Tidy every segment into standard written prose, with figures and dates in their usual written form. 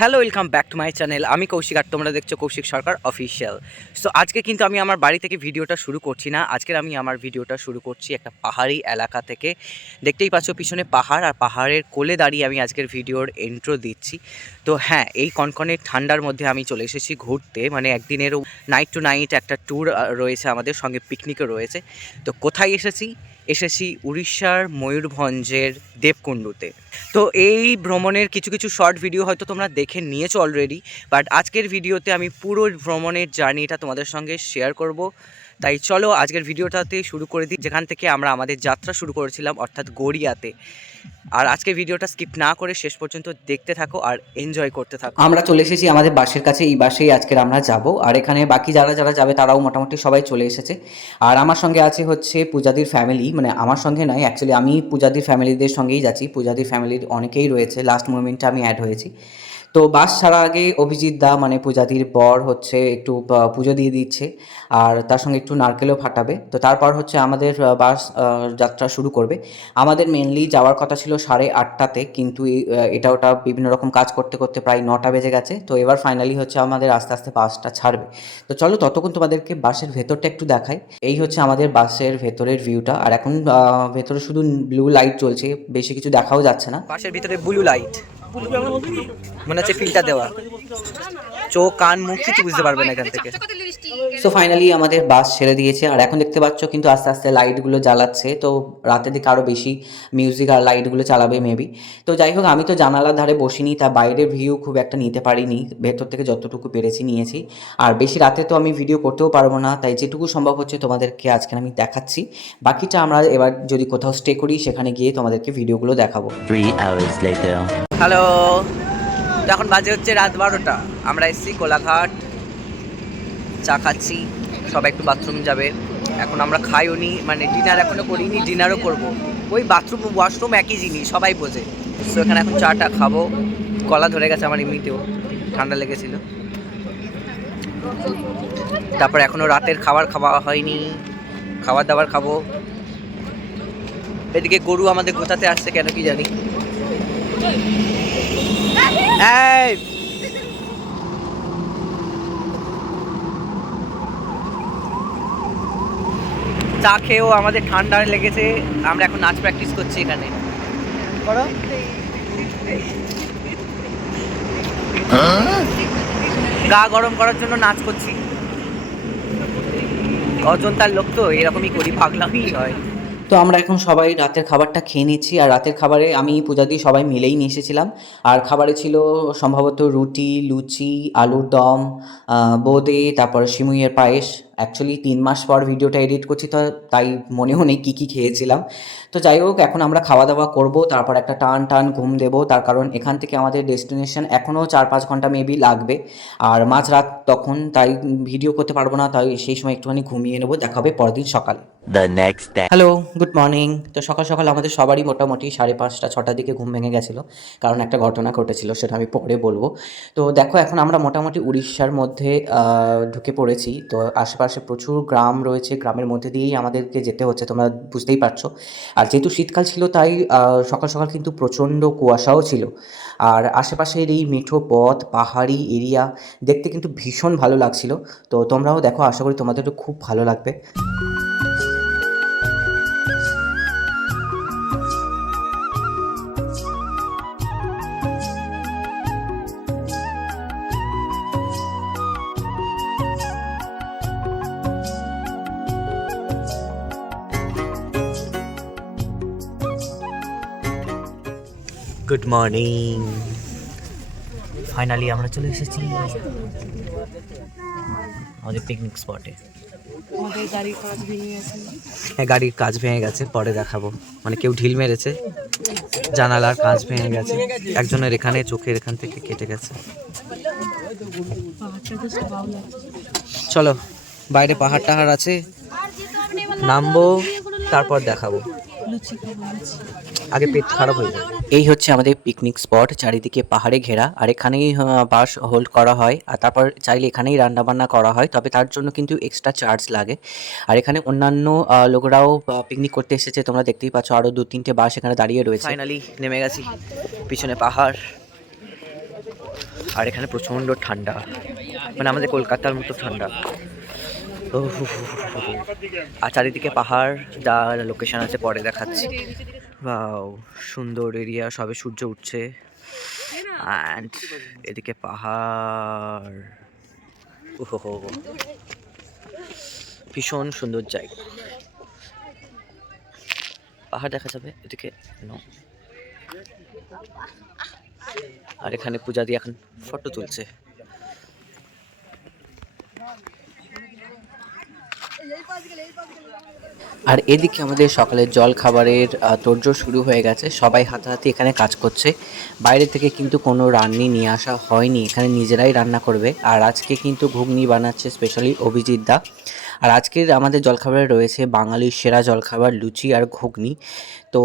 Hello, welcome back to my channel. আমি কৌশিক আর তোমরা দেখছো কৌশিক সরকার অফিসিয়াল। সো আজকে কিন্তু আমি আমার বাড়ি থেকে ভিডিওটা শুরু করছি না। আজকের আমি আমার ভিডিওটা শুরু করছি একটা পাহাড়ি এলাকা থেকে। দেখতেই পাচ্ছ পিছনে পাহাড়, আর পাহাড়ের কোলে দাঁড়িয়ে আমি আজকের ভিডিওর ইন্ট্রো দিচ্ছি। তো হ্যাঁ, এই কনকনে ঠান্ডার মধ্যে আমি চলে এসেছি ঘুরতে, মানে একদিনেরও নাইট টু নাইট একটা ট্যুর রয়েছে, আমাদের সঙ্গে পিকনিকও রয়েছে। তো কোথায় এসেছি উড়িষ্যার ময়ূরভঞ্জের দেবকুণ্ডুতে। তো এই ভ্রমণের কিছু কিছু শর্ট ভিডিও হয়তো তোমরা দেখে নিয়েছো অলরেডি, বাট আজকের ভিডিওতে আমি পুরো ভ্রমণের জার্নিটা তোমাদের সঙ্গে শেয়ার করব। তাই চলো আজকের ভিডিওটাতে শুরু করে দিই, যেখান থেকে আমরা আমাদের যাত্রা শুরু করেছিলাম, অর্থাৎ গড়িয়াতে। আর আজকের ভিডিওটা স্কিপ না করে শেষ পর্যন্ত দেখতে থাকো আর এনজয় করতে থাকো। আমরা চলে এসেছি আমাদের বাসের কাছে, এই বাসেই আজকের আমরা যাব। আর এখানে বাকি যারা যারা যাবে তারাও মোটামুটি সবাই চলে এসেছে। আর আমার সঙ্গে আছে হচ্ছে পূজাদির ফ্যামিলি, মানে আমার সঙ্গে নয়, অ্যাকচুয়ালি আমি পূজাদির ফ্যামিলিদের সঙ্গেই যাচ্ছি। পূজাদির ফ্যামিলির অনেকেই রয়েছে, লাস্ট মোমেন্টে আমি অ্যাড হয়েছি। তো বাস ছাড়ার আগে অভিজিৎ দা, মানে পূজাদির বর, হচ্ছে একটু পুজো দিয়ে দিচ্ছে, আর তার সঙ্গে একটু নারকেলও ফাটাবে। তো তারপর হচ্ছে আমাদের বাস যাত্রা শুরু করবে। আমাদের মেনলি যাওয়ার কথা ছিল 8:30-তে, কিন্তু এটা ওটা বিভিন্ন রকম কাজ করতে করতে প্রায় 9টা বেজে গেছে। তো এবার ফাইনালি হচ্ছে আমাদের আস্তে আস্তে বাসটা ছাড়বে। তো চলো ততক্ষণ তোমাদেরকে বাসের ভেতরটা একটু দেখাই। এই হচ্ছে আমাদের বাসের ভেতরের ভিউটা। আর এখন ভেতরে শুধু ব্লু লাইট জ্বলছে, বেশি কিছু দেখাও যাচ্ছে না। বাসের ভিতরে ব্লু লাইট মনে হচ্ছে ফিল্টার দেওয়া, চোখ কান মুখ কিছু বুঝতে পারবে না এখান থেকে। সো ফাইনালি আমাদের বাস ছেড়ে দিয়েছে, আর এখন দেখতে পাচ্ছ কিন্তু আস্তে আস্তে লাইটগুলো জ্বালাচ্ছে। তো রাতের দিকে আরও বেশি মিউজিক আর লাইটগুলো চালাবে মেবি। তো যাই হোক, আমি তো জানালার ধারে বসিনি, তা বাইরের ভিউ খুব একটা নিতে পারিনি, ভেতর থেকে যতটুকু পেরেছি নিয়েছি। আর বেশি রাতে তো আমি ভিডিও করতেও পারবো না, তাই যেটুকু সম্ভব হচ্ছে তোমাদেরকে আজকে আমি দেখাচ্ছি। বাকিটা আমরা এবার যদি কোথাও স্টে করি সেখানে গিয়ে তোমাদেরকে ভিডিওগুলো দেখাবো। 3 hours later. হ্যালো, তো এখন বাজে হচ্ছে রাত 12টা। আমরা এসেছি কোলাঘাট, চা খাচ্ছি, সবাই একটু বাথরুম যাবে। এখন আমরা খাইও নি, মানে ডিনার এখনও করিনি, ডিনারও করব। ওই বাথরুম ওয়াশরুম একই জিনিস, সবাই বোঝে। তো এখানে এখন চাটা খাবো। গলা ধরে গেছে আমার, এমনিতেও ঠান্ডা লেগেছিল। তারপর এখনও রাতের খাবার খাওয়া হয়নি, খাবার দাবার খাবো। এদিকে গরু আমাদের গোছাতে আসছে কেন কি জানি। এই চা খেয়েও আমাদের ঠান্ডা লেগেছে, আমরা এখন নাচ প্র্যাকটিস করছি এখানে। করো। গা গরম করার জন্য নাচ করছি। অজন্তার লোক তো এরকমই করি, পাগলামি হয়। তো আমরা এখন সবাই রাতের খাবারটা খেয়ে নিচ্ছি। আর রাতের খাবারে আমি পূজাদি সবাই মিলেই নিয়ে এসেছিলাম। আর খাবারে ছিল সম্ভবত রুটি, লুচি, আলুর দম, বোঁদে, তারপরে সিমুইয়ের পায়েস। অ্যাকচুয়ালি 3 মাস পর ভিডিওটা এডিট করছি, তো তাই মনেও নেই কী কী খেয়েছিলাম। তো যাই হোক, এখন আমরা খাওয়া দাওয়া করবো, তারপর একটা টান ঘুম দেবো। তার কারণ এখান থেকে আমাদের ডেস্টিনেশন এখনও 4-5 ঘন্টা মেবি লাগবে। আর মাঝরাত তখন, তাই ভিডিও করতে পারবো না, তাই সেই সময় একটুখানি ঘুমিয়ে নেবো। দেখা হবে পরের দিন সকালে। The next day. Hello, good morning. তো সকাল সকাল আমাদের সবারই মোটামুটি 5:30-6টার দিকে ঘুম ভেঙে গেছিলো, কারণ একটা ঘটনা ঘটেছিল, সেটা আমি পরে বলবো। তো দেখো, এখন আমরা মোটামুটি উড়িষ্যার মধ্যে ঢুকে পড়েছি। তো আশেপাশে প্রচুর গ্রাম রয়েছে, গ্রামের মধ্যে দিয়েই আমাদেরকে যেতে হচ্ছে, তোমরা বুঝতেই পারছো। আর যেহেতু শীতকাল ছিল, তাই সকাল সকাল কিন্তু প্রচণ্ড কুয়াশাও ছিল। আর আশেপাশের এই মেঠো পথ, পাহাড়ি এরিয়া দেখতে কিন্তু ভীষণ ভালো লাগছিল। তো তোমরাও দেখো, আশা করি তোমাদেরও খুব ভালো লাগবে। Good morning. ফাইনালি আমরা চলে এসেছি আমাদের পিকনিক স্পটে। হ্যাঁ, গাড়ির কাজ ভেঙে গেছে, পরে দেখাবো। মানে কেউ ঢিল মেরেছে, জানালার কাজ ভেঙে গেছে, একজনের এখানে চোখের এখান থেকে কেটে গেছে। চলো, বাইরে পাহাড় টাহাড় আছে, নামবো, তারপর দেখাবো। আগে পেট খারাপ হয়ে যাবে। এই হচ্ছে আমাদের পিকনিক স্পট, চারিদিকে পাহাড়ে ঘেরা। আর এখানেই বাস হোল্ড করা হয়, আর তারপর চাইলে এখানেই রান্নাবান্না করা হয়, তবে তার জন্য কিন্তু এক্সট্রা চার্জ লাগে। আর এখানে অন্যান্য লোকরাও পিকনিক করতে এসেছে, তোমরা দেখতেই পাচ্ছ, আরও 2-3টে বাস এখানে দাঁড়িয়ে রয়েছে। ফাইনালি নেমে গেছি, পিছনে পাহাড়। আর এখানে প্রচণ্ড ঠান্ডা, মানে আমাদের কলকাতার মতো ঠান্ডা। আর চারিদিকে পাহাড়, যা লোকেশন আছে পরে দেখাচ্ছি। ওয়াও, সুন্দর এরিয়া, সবে সূর্য উঠছে অ্যান্ড এদিকে পাহাড়। ওহো, ভীষণ সুন্দর জায়গা, পাহাড় দেখা যাবে এদিকে। আর এখানে পূজা দিয়ে এখন ফটো তুলছে। আর এদিকে আমাদের সকালের জল খাবারের তোড়জোড় শুরু হয়ে গেছে, সবাই হাতাহাতি এখানে কাজ করছে। বাইরে থেকে কিন্তু কোনো রান্নি নিয়ে আসা হয়নি, এখানে নিজেরাই রান্না করবে। আর আজকে কিন্তু ঘুগনি বানাচ্ছে স্পেশালি অভিজিৎ দা। আর আজকের আমাদের জলখাবারে রয়েছে বাঙালির সেরা জলখাবার লুচি আর ঘুগনি। তো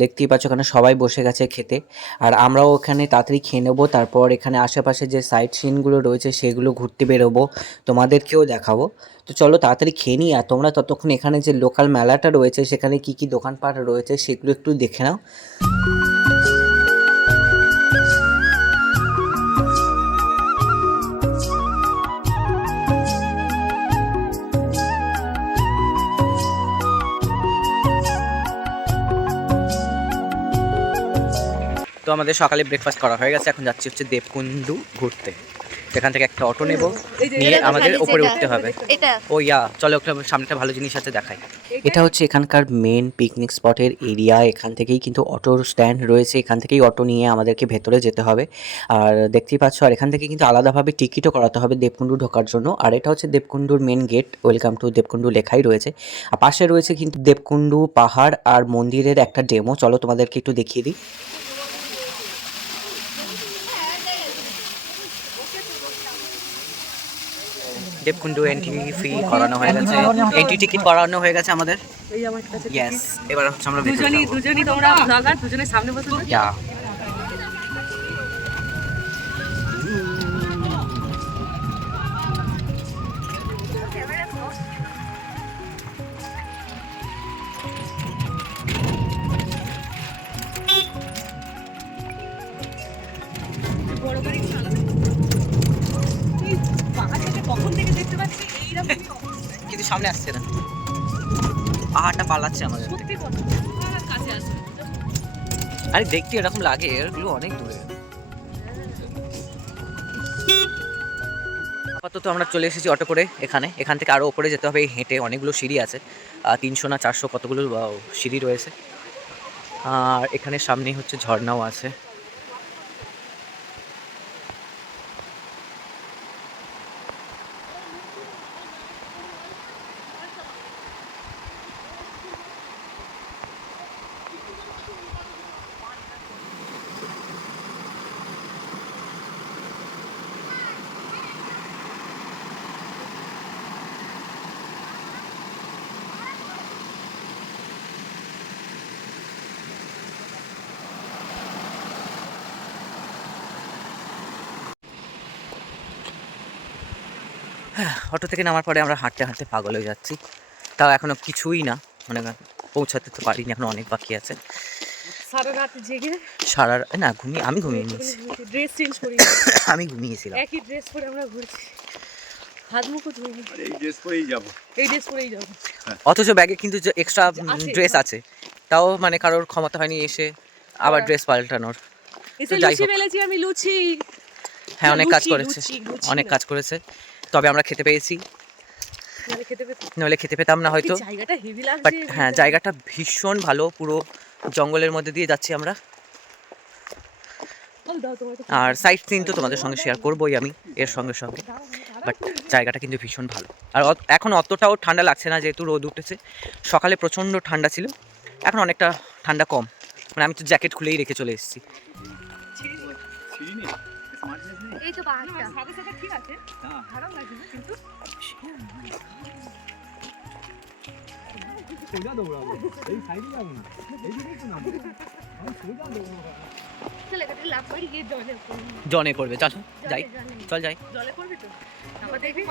দেখতেই পাচ্ছ এখানে সবাই বসে গেছে খেতে, আর আমরাও ওখানে তাড়াতাড়ি খেয়ে নেবো। তারপর এখানে আশেপাশে যে সাইট সিনগুলো রয়েছে সেগুলো ঘুরতে বেরোবো, তোমাদেরকেও দেখাবো। তো চলো তাড়াতাড়ি খেয়ে নিই, আর তোমরা ততক্ষণ এখানে যে লোকাল মেলাটা রয়েছে সেখানে কি কি দোকানপাট রয়েছে সেগুলো একটু দেখে নাও। তো আমাদের সকালে ব্রেকফাস্ট করা হয়ে গেছে, এখন যাচ্ছি হচ্ছে দেবকুণ্ডু ঘুরতে। সেখান থেকে একটা অটো নেব, নিয়ে আমাদের ওপরে উঠতে হবে। ও ইয়া, চলো একটা সামনে ভালো জিনিস আছে দেখাই। এটা হচ্ছে এখানকার মেন পিকনিক স্পটের এরিয়া। এখান থেকেই কিন্তু অটোর স্ট্যান্ড রয়েছে, এখান থেকেই অটো নিয়ে আমাদেরকে ভেতরে যেতে হবে। আর দেখতেই পাচ্ছ, আর এখান থেকে কিন্তু আলাদাভাবে টিকিটও করাতে হবে দেবকুণ্ডু ঢোকার জন্য। আর এটা হচ্ছে দেবকুণ্ডুর মেন গেট, ওয়েলকাম টু দেবকুণ্ডু লেখাই রয়েছে। আর পাশে রয়েছে কিন্তু দেবকুণ্ডু পাহাড় আর মন্দিরের একটা ডেমো, চলো তোমাদেরকে একটু দেখিয়ে দিই। দেবকুণ্ডু এন্ট্রি ফি করানো হয়ে গেছে, এন্ট্রি টিকিট করানো হয়ে গেছে আমাদের। ইয়েস, এবার হচ্ছে আমরা দুজনই তোমরা ব্লগার, দুজনের সামনে বসে যা। কিন্তু সামনে আসছে না, পাহাড়টা পালাচ্ছে আমাদের থেকে। আরে দেখতে এরকম লাগে, এগুলো অনেক দূরে। আপাতত আমরা চলে এসেছি অটো করে এখান থেকে আরও ওপরে যেতে হবে হেঁটে, অনেকগুলো সিঁড়ি আছে, 300 না 400 কতগুলো সিঁড়ি রয়েছে। আর এখানে সামনেই হচ্ছে ঝর্ণাও আছে। অটো থেকে নামার পরে আমরা হাঁটতে হাঁটতে পাগল হয়ে যাচ্ছি, তাও এখনো কিছুই না, মানে পৌঁছাতে তো পারিনি, এখনো অনেক বাকি আছে। সারা রাত জেগে না আমি ঘুমিয়ে নিয়েছি, ড্রেস চেঞ্জ করি, আমি ঘুমিয়েছিলাম। একই ড্রেস পরে আমরা ঘুরছি, হাত মুখও ধুইনি, এই ড্রেস পরেই যাব। অথচ ব্যাগে কিন্তু এক্সট্রা ড্রেস আছে, তাও মানে কারোর ক্ষমতা হয়নি এসে আবার ড্রেস পাল্টানোর। এসে যাই লুচি হোক। বেলেছি আমি, লুচি। হ্যাঁ, অনেক কাজ লুচি, করেছে, লুচি অনেক না। কাজ করেছে, তবে আমরা খেতে পেয়েছি, নইলে খেতে পেতাম না হয়তো। জায়গাটা হেভি লাগছে, বাট হ্যাঁ, জায়গাটা ভীষণ ভালো, পুরো জঙ্গলের মধ্যে দিয়ে যাচ্ছি আমরা। আর সাইট সিন তো তোমাদের সঙ্গে শেয়ার করবোই আমি এর সঙ্গে সঙ্গে, বাট জায়গাটা কিন্তু ভীষণ ভালো। আর এখন অতটাও ঠান্ডা লাগছে না, যেহেতু রোদ উঠেছে। সকালে প্রচণ্ড ঠান্ডা ছিল, এখন অনেকটা ঠান্ডা কম, মানে আমি তো জ্যাকেট খুলেই রেখে চলে এসেছি। এই তো পাহাড়টা সাদা সাদা ঠিক আছে, খারাপ লাগছে না কিন্তু। জনে করবে, চলো যাই, চল যাই। জলে পড়বি তো, আবার দেখবি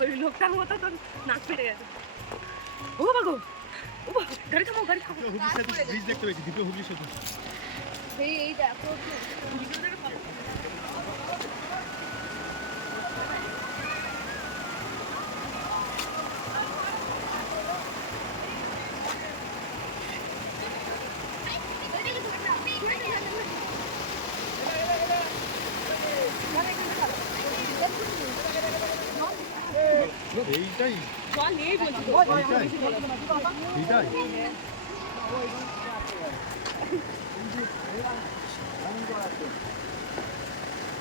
ওই লোকটার মতো তোর নাক ফেটে গেছে। ও বাবা গো, ও বাবা, গাড়ি থামাও, গাড়ি থামাও। ব্রিজ দেখতে পেয়েছি, দ্বিতীয় হুগলি সেতু। এই দেখো এইটাই জল নেই বলছি তো। এইটাই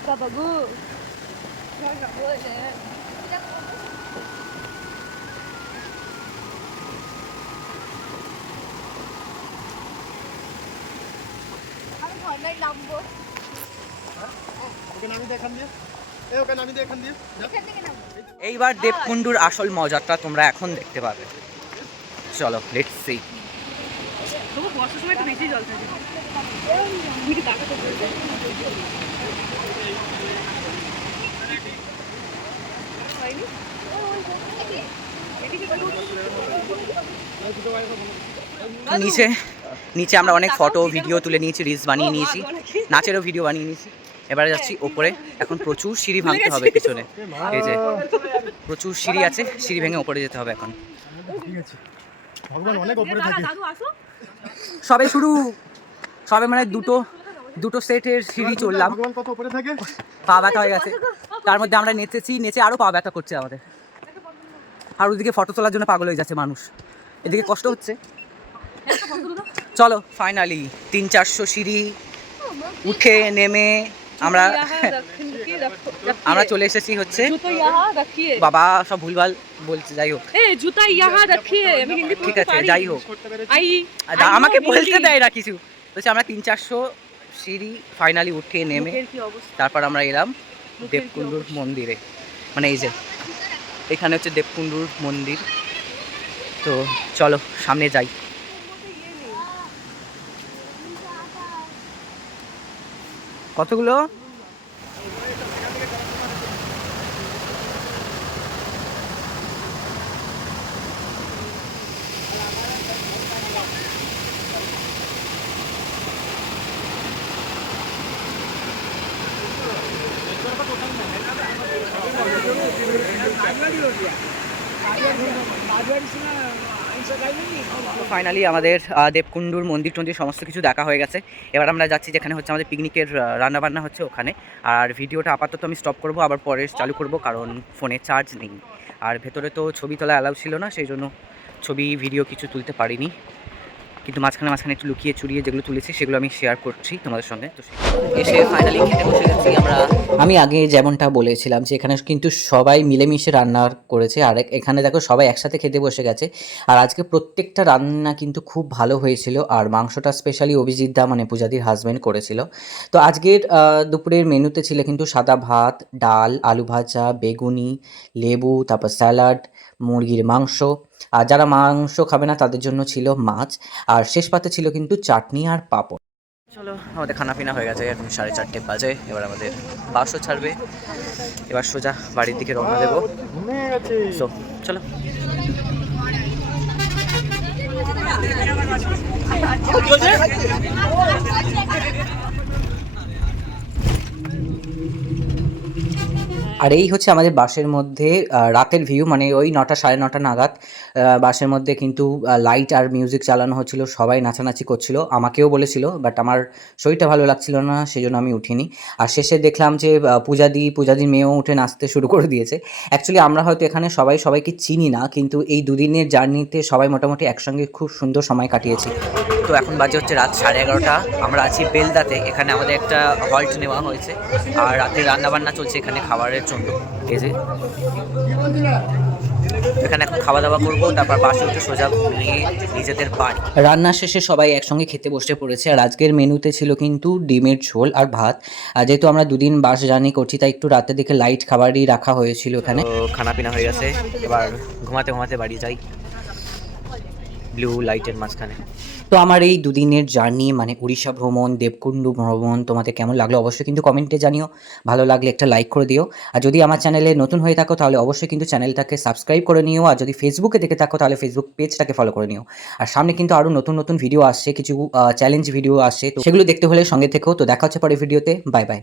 বাবাগো আমি ঘন্টায় নামবো ওকে নামি দেখান দিয়ে ওকে নামি দেখান দিয়ে এখান থেকে নামবো এইবার দেবকুণ্ডুর আসল মজাটা তোমরা এখন দেখতে পাবে। চলো লেটস সি। তবু বর্ষার সময় একটু বেশি জল থাকে। তুমি কি টাকা তো বলবে? হয়নি? নিচে নিচে আমরা অনেক ফটো ভিডিও তুলে নিয়েছি, রিলস বানিয়ে নিয়েছি, নাচেরও ভিডিও বানিয়ে নিয়েছি। এবারে যাচ্ছি ওপরে। এখন প্রচুর সিঁড়ি ভাঙতে হবে পিছনে, এই যে প্রচুর সিঁড়ি আছে, সিঁড়ি ভেঙে ওপরে যেতে হবে এখন। ঠিক আছে ভগবান অনেক উপরে থাকে দাদু আসো। সবে শুরু, সবে মানে দুটো সেটের সিঁড়ি চললাম, ভগবান কত উপরে থাকে পা ব্যথা হয়ে গেছে। তার মধ্যে আমরা নেচেছি, নেচে আরও পা ব্যথা করছে আমাদের। আর ওদিকে ফটো তোলার জন্য পাগল হয়ে যাচ্ছে মানুষ, এদিকে কষ্ট হচ্ছে। চলো ফাইনালি 300-400 সিঁড়ি উঠে নেমে আমরা চলে এসেছি হচ্ছে। বাবা সব ভুলভাল বলছে, যাই হোক জুতা ইহা রাখিয়ে আমি হিন্দি ঠিক পড়তে আছে, পারি। যাই হোক আই আমাকে বলতে দেয় না কিছু। বলছে আমরা 300-400 সিঁড়ি ফাইনালি উঠে নেমে মুখের কি অবস্থা? তারপর আমরা এলাম মুখের কি দেবকুণ্ডুর অবস্থা? মন্দিরে। মানে এই যে এখানে হচ্ছে দেবকুণ্ডুর মন্দির। তো চলো সামনে যাই। কতগুলো ফাইনালি আমাদের দেবকুণ্ডুর মন্দির টন্দির সমস্ত কিছু দেখা হয়ে গেছে। এবার আমরা যাচ্ছি যেখানে হচ্ছে আমাদের পিকনিকের রান্নাবান্না হচ্ছে ওখানে। আর ভিডিওটা আপাতত আমি স্টপ করব, আবার পরে চালু করব, কারণ ফোনে চার্জ নেই। আর ভেতরে তো ছবি তোলা অ্যালাউ ছিল না, সেই জন্য ছবি ভিডিও কিছু তুলতে পারিনি। কিন্তু মাঝখানে একটু লুকিয়ে চুরিয়ে যেগুলো তুলেছি সেগুলো আমি শেয়ার করছি তোমাদের সঙ্গে। তো এসে ফাইনালি খেতে বসে গেছি আমরা। আমি আগে যেমনটা বলেছিলাম যে এখানে কিন্তু সবাই মিলেমিশে রান্না করেছে, আর এখানে দেখো সবাই একসাথে খেতে বসে গেছে। আর আজকে প্রত্যেকটা রান্না কিন্তু খুব ভালো হয়েছিল। আর মাংসটা স্পেশালি অভিজিৎ দা মানে পূজাদির হাজব্যান্ড করেছিল। তো আজকের দুপুরের মেনুতে ছিল কিন্তু সাদা ভাত, ডাল, আলু ভাজা, বেগুনি, লেবু, তারপর স্যালাড, মুরগির মাংস। আর যারা মাংস খাবে না তাদের জন্য ছিল মাছ। আর শেষ পাতে ছিল কিন্তু চাটনি আর পাঁপড়। চলো আমাদের খানা পিনা হয়ে গেছে, এখন 4:30 বাজে। এবার আমাদের বাসও ছাড়বে, এবার সোজা বাড়ির দিকে রওনা দেবো। সো চলো। আর এই হচ্ছে আমাদের বাসের মধ্যে রাতের ভিউ, মানে ওই 9টা 9:30 নাগাদ বাসের মধ্যে কিন্তু লাইট আর মিউজিক চালানো হচ্ছিল, সবাই নাচানাচি করছিল। আমাকেও বলেছিল, বাট আমার শরীরটা ভালো লাগছিল না, সেই জন্য আমি উঠিনি। আর শেষে দেখলাম যে পূজাদির মেয়েও উঠে নাচতে শুরু করে দিয়েছে। অ্যাকচুয়ালি আমরা হয়তো এখানে সবাইকে চিনি না, কিন্তু এই দুদিনের জার্নিতে সবাই মোটামুটি একসঙ্গে খুব সুন্দর সময় কাটিয়েছি। তো এখন বাজে হচ্ছে রাত 11:30। আমরা আছি বেলদাতে, এখানে আমাদের একটা হল্ট নেওয়া হয়েছে। আর রাতে রান্নাবান্না চলছে এখানে খাবারের জন্য। এই যে এখানে এখন খাওয়া দাওয়া করবো, তারপর বাসে উঠে সোজা নিয়ে নিজেদের বাড়ি। রান্না শেষে সবাই একসঙ্গে খেতে বসে পড়েছে। আর আজকের মেনুতে ছিল কিন্তু ডিমের ঝোল আর ভাত। আর যেহেতু আমরা দুদিন বাস জার্নি করছি, তাই একটু রাতের দিকে লাইট খাবারই রাখা হয়েছিল এখানে। খানা পিনা হয়ে গেছে, এবার ঘুমাতে বাড়ি যাই ব্লু লাইটের মাঝখানে। তো আমার এই দুদিনের জার্নি মানে উড়িষ্যা ভ্রমণ, দেবকুণ্ডু ভ্রমণ তোমাদের কেমন লাগলো অবশ্যই কিন্তু কমেন্টে জানিও। ভালো লাগলে একটা লাইক করে দিও। আর যদি আমার চ্যানেলে নতুন হয়ে থাকো তাহলে অবশ্যই কিন্তু চ্যানেলটাকে সাবস্ক্রাইব করে নিও। আর যদি ফেসবুকে দেখে থাকো তাহলে ফেসবুক পেজটাকে ফলো করে নিও। আর সামনে কিন্তু আরও নতুন ভিডিও আসছে, কিছু চ্যালেঞ্জ ভিডিও আসছে, তো সেগুলো দেখতে হলে সঙ্গে থেকেও। তো দেখা হচ্ছে পরে ভিডিওতে। Bye bye.